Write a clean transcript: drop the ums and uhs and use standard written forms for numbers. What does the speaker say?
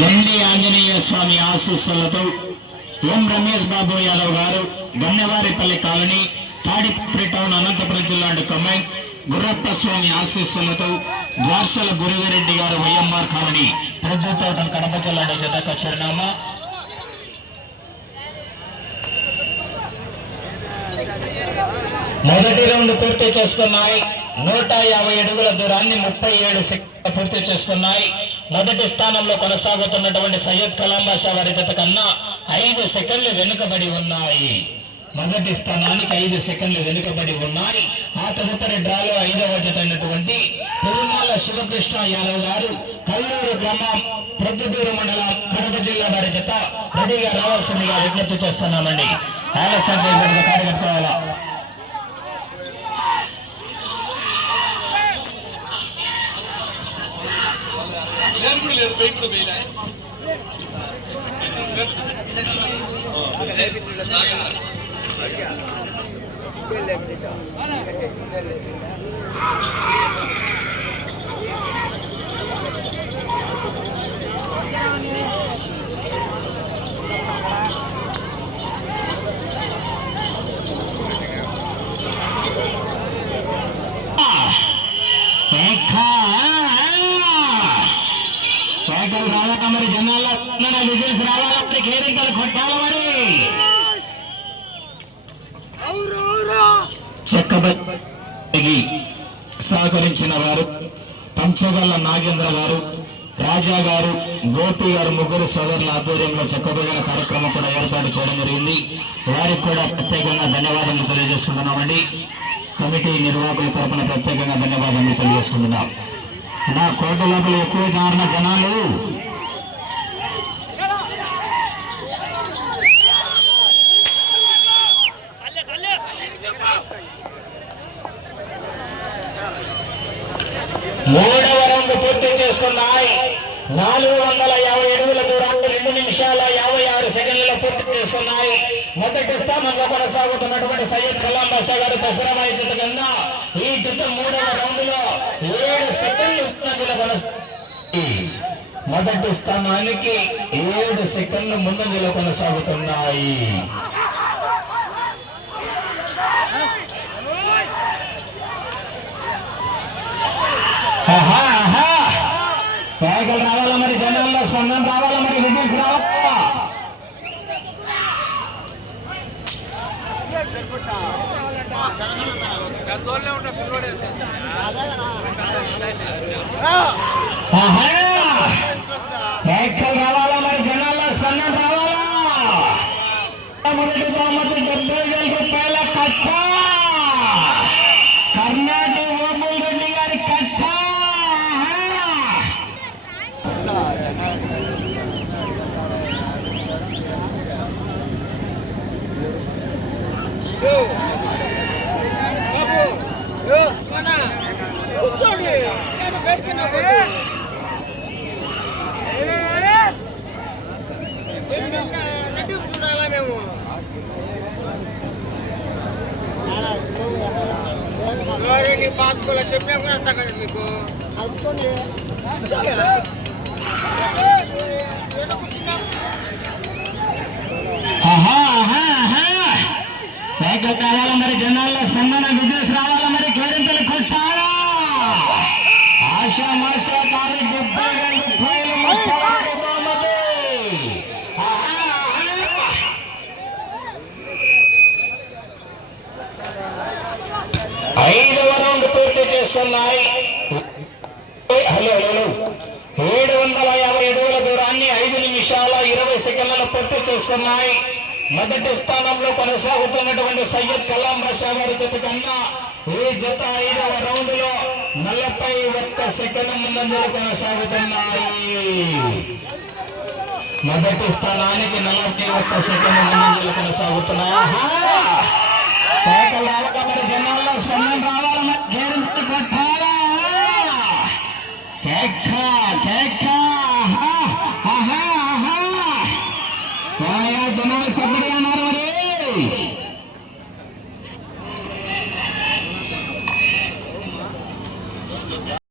గండి ఆంజనేయ స్వామి ఆశీస్సులతో ఎం రమేష్ బాబు యాదవ్ గారు Gannevaripalli colony Tadipatri town Anantapuram జిల్లా కమెంట్ గుర్రప్ప స్వామి ఆశీస్సులతో ద్వార్షల గురువిరెడ్డి గారు వైఎంఆర్ కాలనీ ప్రభుత్వం కడప జిల్లా జతక చిరునామా. మొదటి రౌండ్ పూర్తి చేసుకున్నాయి. 150 అడుగుల దూరాన్ని 37 సెకండ్లు పూర్తి చేసుకున్నాయి. మొదటి స్థానంలో కొనసాగుతున్నటువంటి సయ్యద్ కలాం బాషా వారి జత కన్నా 5 సెకండ్లు వెనుకబడి ఉన్నాయి. మొదటి స్థానానికి 5 సెకండ్లు వెనుకబడి ఉన్నాయి. ఆ తదుపరి డ్రాలో 5వ జత అయినటువంటి తిరుమల శివకృష్ణ యాదవ్ గారు కల్లూరు గ్రామం ప్రొద్దుటూరు మండలం కడప జిల్లా వారి జత రెడీగా రావాల్సిందిగా విజ్ఞప్తి చేస్తున్నామండి. ఆలస్యం చేయబడిన కార్యకర్తల రావాలా మరి జనాల్లో విజిల్స్ రావాలా మరి కేరింతలు కొట్టాలి మరి. చెక్కబడి సహకరించిన వారు పంచగల్ల నాగేంద్ర గారు, రాజా గారు, గోపి గారు ముగ్గురు సోదరుల ఆధ్వర్యంలో చెక్కబడిన కార్యక్రమం కూడా ఏర్పాటు చేయడం జరిగింది. వారికి కూడా ప్రత్యేకంగా ధన్యవాదాలు తెలియజేసుకుంటున్నామండి. కమిటీ నిర్వాహకుల తరఫున ప్రత్యేకంగా ధన్యవాదాలు తెలియజేసుకుంటున్నాం. నా కోట లోపల ఎక్కువ కారణ జనాలు మూడవ రౌండ్ పూర్తి చేసుకున్నాయి. 450 అడుగుల దూరాన్ని 2 నిమిషాల 56 సెకండ్లలో పూర్తి చేసుకున్నాయి. మొదటి స్థానంలో కొనసాగుతున్నటువంటి సయ్యద్ కలాం బాషా గారు దసరాబాయి జత కన్నా ఈ జత 3వ రౌండ్ లో 7 సెకండ్లు మొదటి స్థానానికి 7 సెకండ్లు ముందంజలో కొనసాగుతున్నాయి. పేగలు రావాలా మరి, జనాల్లో స్పందన రావాలా మరి, విజిల్స్ రావాలా. పేగలు రావాలా మరి, జనాల్లో స్పందన రావాలా. మొదటి బహుమతి 70,000 రూపాయల కట్ట కర్ణాటక ఓబుల్ రెడ్డి గారి కట్ట. పాసుకోలే చెప్పినా కూడా అర్థం కదా మీకు. కావాలా మరి, జనాల్లో స్పందన విజిల్స్ రావాలా మరి, కేరింతలు కొట్టాలా. ఆశా మాషా కాదు 70,000 రూపాయలు మొట్టమొదటి బహుమతి. 5వ రౌండ్ పూర్తి చేసుకున్నాయి. 750 అడుగుల దూరాన్ని 5 నిమిషాల 20 సెకండ్లలో పూర్తి చేసుకున్నాయి. మొదటి స్థానంలో కొనసాగుతున్నటువంటి సయ్యద్ కలాం బాషా గారి జత కన్నా ఈ జత 5వ రౌండ్ లో 41 సెకండ్ల ముందంజలు కొనసాగుతున్నాయి. మొదటి స్థానానికి 41 సెకండ్ల ముందంజలు కొనసాగుతున్నాయి. మరి జనాల్లో స్పందన రావాల మరి, కొట్టాలా. జనాలు సభ్యులు